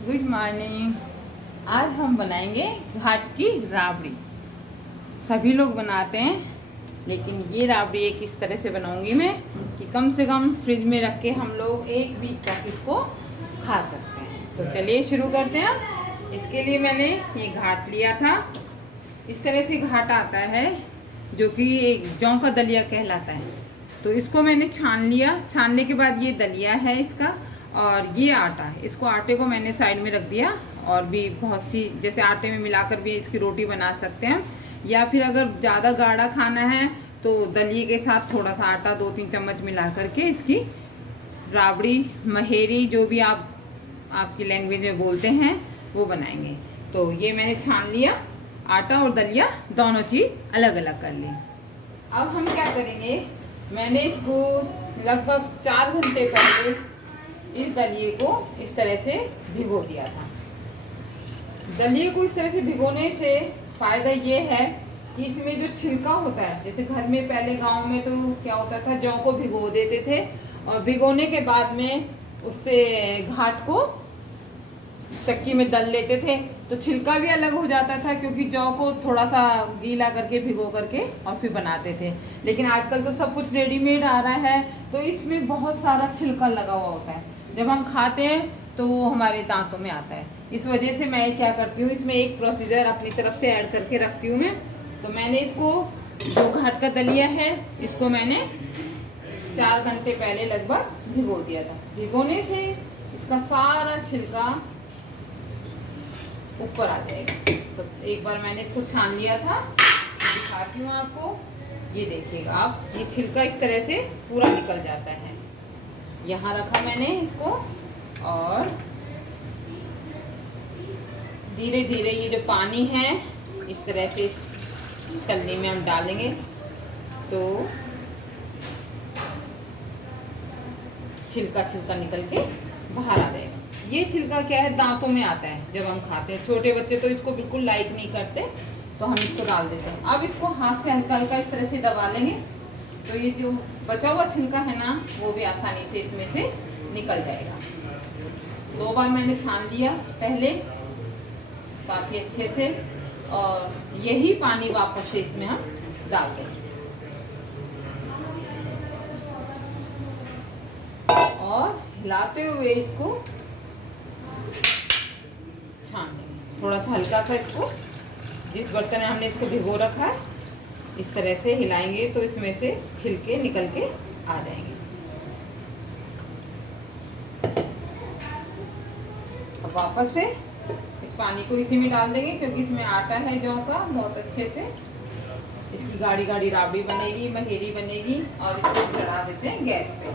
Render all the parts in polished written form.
Good morning. आज हम बनाएंगे घाट की राबड़ी। सभी लोग बनाते हैं, लेकिन ये राबड़ी एक इस तरह से बनाऊंगी मैं कि कम से कम फ्रिज में रख के हम लोग एक वीक तक इसको खा सकते हैं। तो चलिए शुरू करते हैं। इसके लिए मैंने ये घाट लिया था। इस तरह से घाट आता है जो कि एक जौ का दलिया कहलाता है। तो इसको मैंने छान लिया। छानने के बाद ये दलिया है इसका, और ये आटा है। इसको आटे को मैंने साइड में रख दिया। और भी बहुत सी, जैसे आटे में मिलाकर भी इसकी रोटी बना सकते हैं, या फिर अगर ज़्यादा गाढ़ा खाना है तो दलिए के साथ थोड़ा सा आटा 2-3 चम्मच मिला करके इसकी राबड़ी, महेरी, जो भी आप आपकी लैंग्वेज में बोलते हैं वो बनाएंगे। तो ये मैंने छान लिया। आटा और दलिया दोनों चीज़ अलग अलग कर ली। अब हम क्या करेंगे, मैंने इसको लगभग 4 घंटे पहले इस दलिए को इस तरह से भिगो दिया था। दलिए को इस तरह से भिगोने से फ़ायदा ये है कि इसमें जो छिलका होता है, जैसे घर में पहले गांव में तो क्या होता था, जौ को भिगो देते थे और भिगोने के बाद में उससे घाट को चक्की में दल लेते थे, तो छिलका भी अलग हो जाता था, क्योंकि जौ को थोड़ा सा गीला करके भिगो करके और फिर बनाते थे। लेकिन आजकल तो सब कुछ रेडीमेड आ रहा है, तो इसमें बहुत सारा छिलका लगा हुआ होता है। जब हम खाते हैं तो वो हमारे दांतों में आता है। इस वजह से मैं क्या करती हूँ, इसमें एक प्रोसीजर अपनी तरफ से ऐड करके रखती हूँ मैं। तो मैंने इसको, जो घाट का दलिया है, इसको मैंने 4 घंटे पहले लगभग भिगो दिया था। भिगोने से इसका सारा छिलका ऊपर आ जाएगा। तो एक बार मैंने इसको छान लिया था, दिखाती हूँ आपको। ये देखिएगा आप, ये छिलका इस तरह से पूरा निकल जाता है। यहाँ रखा मैंने इसको, और धीरे धीरे ये जो पानी है इस तरह से इस छलनी में हम डालेंगे, तो छिलका छिलका निकल के बाहर आ जाएगा। ये छिलका क्या है, दांतों में आता है जब हम खाते हैं। छोटे बच्चे तो इसको बिल्कुल लाइक नहीं करते, तो हम इसको डाल देते हैं। अब इसको हाथ से हल्का हल्का इस तरह से दबा लेंगे, तो ये जो बचा हुआ छिलका है ना, वो भी आसानी से इसमें से निकल जाएगा। 2 बार मैंने छान लिया पहले काफ़ी अच्छे से, और यही पानी वापस से इसमें हम डाल देंगे और हिलाते हुए इसको छान देंगे। थोड़ा सा हल्का सा इसको, जिस बर्तन में हमने इसको भिगो रखा है, इस तरह से हिलाएंगे तो इसमें से छिलके निकल के आ जाएंगे। अब वापस से इस पानी को इसी में डाल देंगे, क्योंकि इसमें आटा है जौ का, बहुत अच्छे से इसकी गाढ़ी गाढ़ी राबड़ी बनेगी, महेरी बनेगी। और इसको चढ़ा देते हैं गैस पे।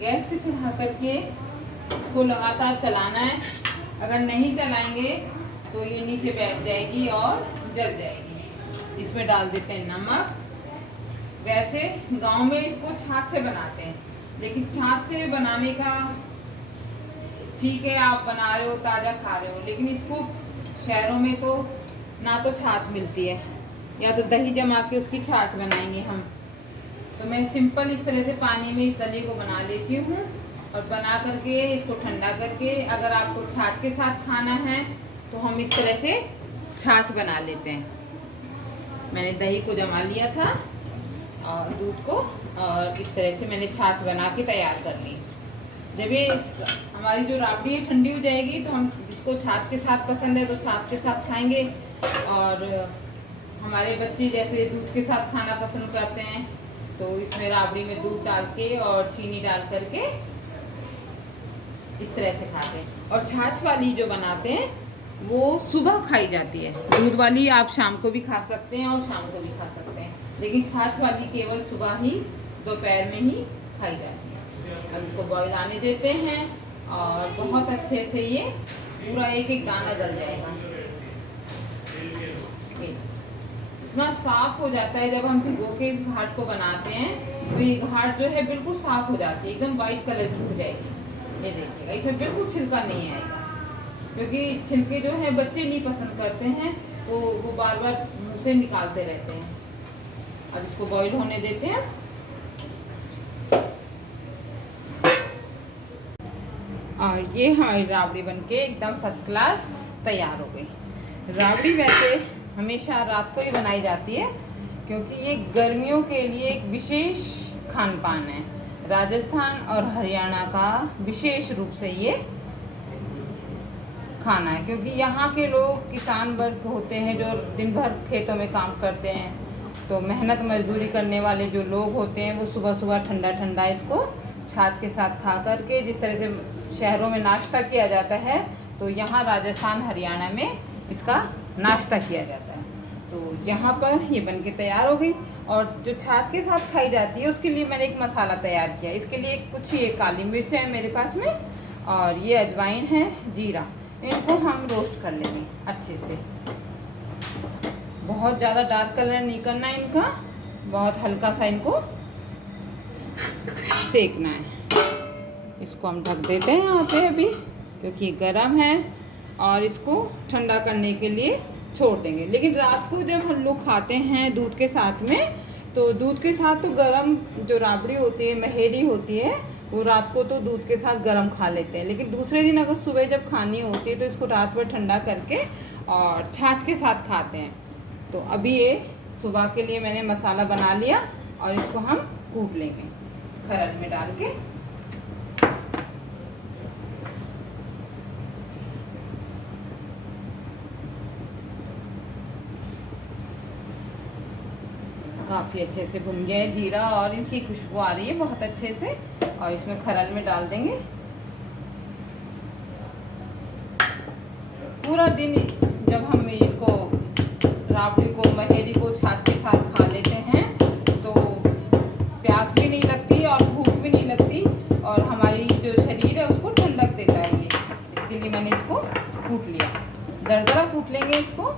गैस पे चढ़ा करके इसको लगातार चलाना है। अगर नहीं चलाएंगे तो ये नीचे बैठ जाएगी और जल जाएगी। इसमें डाल देते हैं नमक। वैसे गांव में इसको छाछ से बनाते हैं, लेकिन छाछ से बनाने का ठीक है, आप बना रहे हो, ताज़ा खा रहे हो, लेकिन इसको शहरों में तो ना तो छाछ मिलती है, या तो दही जमा के उसकी छाछ बनाएंगे हम। तो मैं सिंपल इस तरह से पानी में इस दलिए को बना लेती हूँ, और बना करके इसको ठंडा करके, अगर आपको छाछ के साथ खाना है तो हम इस तरह से छाछ बना लेते हैं। मैंने दही को जमा लिया था और दूध को, और इस तरह से मैंने छाछ बना के तैयार कर ली। जब ये हमारी जो राबड़ी है ठंडी हो जाएगी, तो हम जिसको छाछ के साथ पसंद है तो छाछ के साथ खाएंगे, और हमारे बच्चे जैसे दूध के साथ खाना पसंद करते हैं, तो इसमें राबड़ी में दूध डाल के और चीनी डाल करके इस तरह से खाते हैं। और छाछ वाली जो बनाते हैं वो सुबह खाई जाती है। दूध वाली आप शाम को भी खा सकते हैं और शाम को भी खा सकते हैं, लेकिन छाछ वाली केवल सुबह ही, दोपहर में ही खाई जाती है। अब इसको बॉईल आने देते हैं, और बहुत अच्छे से ये पूरा एक एक दाना गल जाएगा। इतना साफ हो जाता है जब हम भिगो के इस घाट को बनाते हैं, तो ये घाट जो है बिल्कुल साफ हो जाती है, एकदम वाइट कलर की हो जाएगी। ये देखिएगा, इसमें बिल्कुल छिलका नहीं आएगा, क्योंकि छिलके जो है बच्चे नहीं पसंद करते हैं, तो वो बार बार मुंह से निकालते रहते हैं। अब इसको बॉईल होने देते हैं। और ये हमारी राबड़ी बनके एकदम फर्स्ट क्लास तैयार हो गई। राबड़ी वैसे हमेशा रात को ही बनाई जाती है क्योंकि ये गर्मियों के लिए एक विशेष खान पान है। राजस्थान और हरियाणा का विशेष रूप से ये खाना है क्योंकि यहाँ के लोग किसान वर्ग होते हैं जो दिन भर खेतों में काम करते हैं। तो मेहनत मजदूरी करने वाले जो लोग होते हैं वो सुबह सुबह ठंडा ठंडा इसको छाछ के साथ खा करके, जिस तरह से शहरों में नाश्ता किया जाता है तो यहाँ राजस्थान हरियाणा में इसका नाश्ता किया जाता है। तो यहाँ पर ये बनके तैयार हो गई। और जो छाछ के साथ खाई जाती है उसके लिए मैंने एक मसाला तैयार किया। इसके लिए कुछ ये काली मिर्च है मेरे पास में और ये अजवाइन है, जीरा। इनको हम रोस्ट कर लेंगे अच्छे से। बहुत ज़्यादा डार्क कलर नहीं करना है इनका, बहुत हल्का सा इनको सेकना है। इसको हम ढक देते हैं यहाँ पे अभी क्योंकि गर्म है और इसको ठंडा करने के लिए छोड़ देंगे। लेकिन रात को जब हम लोग खाते हैं दूध के साथ में, तो दूध के साथ तो गरम जो राबड़ी होती है, महेरी होती है, वो रात को तो दूध के साथ गरम खा लेते हैं। लेकिन दूसरे दिन अगर सुबह जब खानी होती है तो इसको रात भर ठंडा करके और छाछ के साथ खाते हैं। तो अभी ये सुबह के लिए मैंने मसाला बना लिया और इसको हम कूट लेंगे खरल में डाल के। काफ़ी अच्छे से भुन गया है जीरा और इनकी खुशबू आ रही है बहुत अच्छे से। और इसमें खरल में डाल देंगे। पूरा दिन जब हम इसको राबड़ी को, महेरी को छाछ के साथ खा लेते हैं तो प्यास भी नहीं लगती और भूख भी नहीं लगती और हमारी जो शरीर है उसको ठंडक देता है ये। इसके लिए मैंने इसको कूट लिया, दरदरा कूट लेंगे इसको।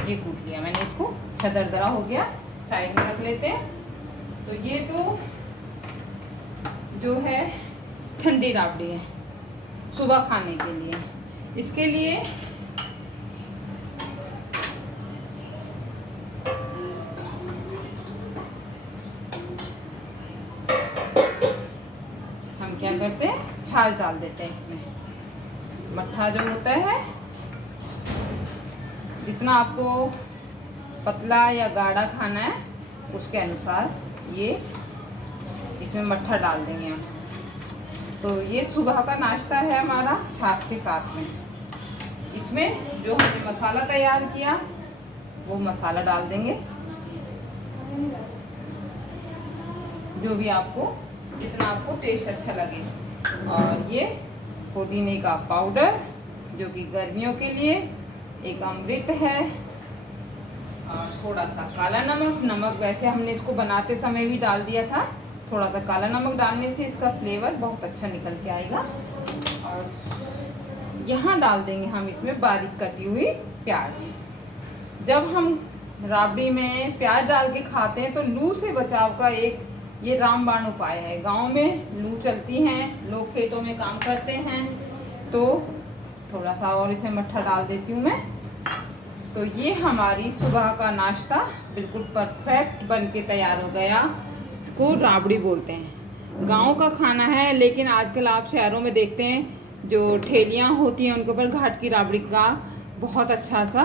ये कूट लिया मैंने इसको, अच्छा दरदरा हो गया, साइड में रख लेते हैं। तो ये तो जो है ठंडी राबड़ी है सुबह खाने के लिए। इसके लिए हम क्या करते हैं, छाछ डाल देते हैं इसमें। मट्ठा जो होता है, जितना आपको पतला या गाढ़ा खाना है उसके अनुसार ये इसमें मट्ठा डाल देंगे हम। तो ये सुबह का नाश्ता है हमारा छाछ के साथ में। इसमें जो हमने मसाला तैयार किया वो मसाला डाल देंगे, जो भी आपको, जितना आपको टेस्ट अच्छा लगे। और ये पुदीने का पाउडर जो कि गर्मियों के लिए एक अमृत है। और थोड़ा सा काला नमक, नमक वैसे हमने इसको बनाते समय भी डाल दिया था। थोड़ा सा काला नमक डालने से इसका फ्लेवर बहुत अच्छा निकल के आएगा। और यहाँ डाल देंगे हम इसमें बारीक कटी हुई प्याज। जब हम राबड़ी में प्याज डाल के खाते हैं तो लू से बचाव का एक ये रामबाण उपाय है। गांव में लू चलती हैं, लोग खेतों में काम करते हैं, तो थोड़ा सा और इसमें मट्ठा डाल देती हूँ मैं। तो ये हमारी सुबह का नाश्ता बिल्कुल परफेक्ट बन के तैयार हो गया। इसको राबड़ी बोलते हैं। गांव का खाना है, लेकिन आजकल आप शहरों में देखते हैं जो ठेलियाँ होती हैं उनके ऊपर घाट की राबड़ी का बहुत अच्छा सा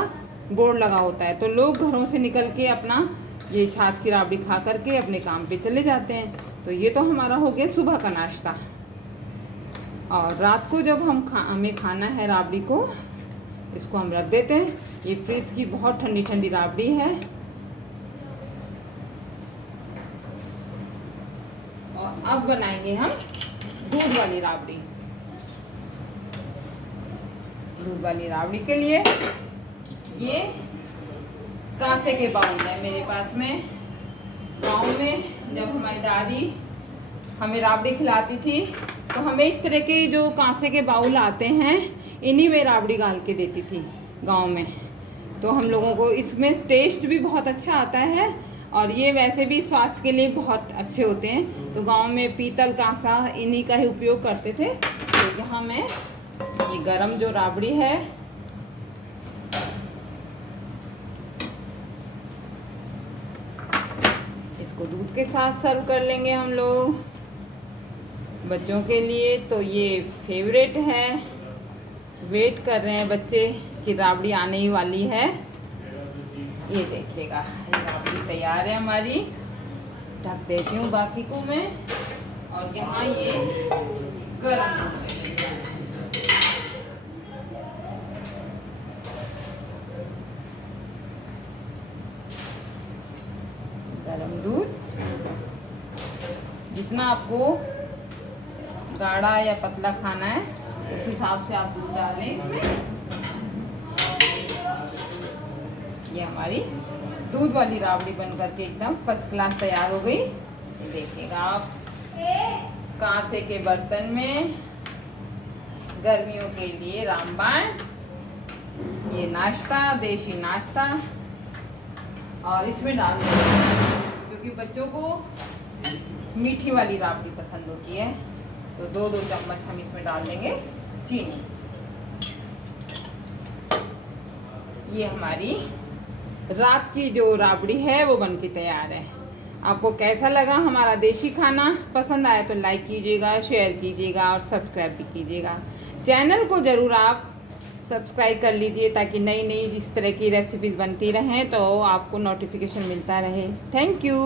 बोर्ड लगा होता है। तो लोग घरों से निकल के अपना ये छाछ की राबड़ी खा करके अपने काम पे चले जाते हैं। तो ये तो हमारा हो गया सुबह का नाश्ता। और रात को जब हमें खाना है राबड़ी को, इसको हम रख देते हैं। ये फ्रिज की बहुत ठंडी ठंडी राबड़ी है। और अब बनाएंगे हम दूध वाली राबड़ी। दूध वाली राबड़ी के लिए ये कांसे के बाउल है मेरे पास में। गांव में जब हमारी दादी हमें राबड़ी खिलाती थी तो हमें इस तरह के जो कांसे के बाउल आते हैं, इन्हीं में राबड़ी गाल के देती थी गांव में। तो हम लोगों को इसमें टेस्ट भी बहुत अच्छा आता है और ये वैसे भी स्वास्थ्य के लिए बहुत अच्छे होते हैं। तो गांव में पीतल कांसा इन्हीं का ही उपयोग करते थे। तो यहाँ मैं ये गरम जो राबड़ी है इसको दूध के साथ सर्व कर लेंगे हम लोग। बच्चों के लिए तो ये फेवरेट है, वेट कर रहे हैं बच्चे कि राबड़ी आने ही वाली है। ये देखिएगा, ये राबड़ी तैयार है हमारी। ढक देती हूँ बाकी को मैं। और यहाँ ये गरम दूध, जितना आपको गाढ़ा या पतला खाना है उस हिसाब से आप दूध डाल लें इसमें। ये हमारी दूध वाली राबड़ी बन करके एकदम फर्स्ट क्लास तैयार हो गई। ये देखिएगा आप, कांसे के बर्तन में गर्मियों के लिए रामबाण। ये नाश्ता, देसी नाश्ता, और इसमें डाल देंगे क्योंकि बच्चों को मीठी वाली राबड़ी पसंद होती है, तो 2-2 चम्मच हम इसमें डाल देंगे चीनी। ये हमारी रात की जो राबड़ी है वो बनके तैयार है। आपको कैसा लगा हमारा देसी खाना? पसंद आया तो लाइक कीजिएगा, शेयर कीजिएगा और सब्सक्राइब भी कीजिएगा। चैनल को ज़रूर आप सब्सक्राइब कर लीजिए ताकि नई नई जिस तरह की रेसिपीज़ बनती रहें तो आपको नोटिफिकेशन मिलता रहे। Thank you.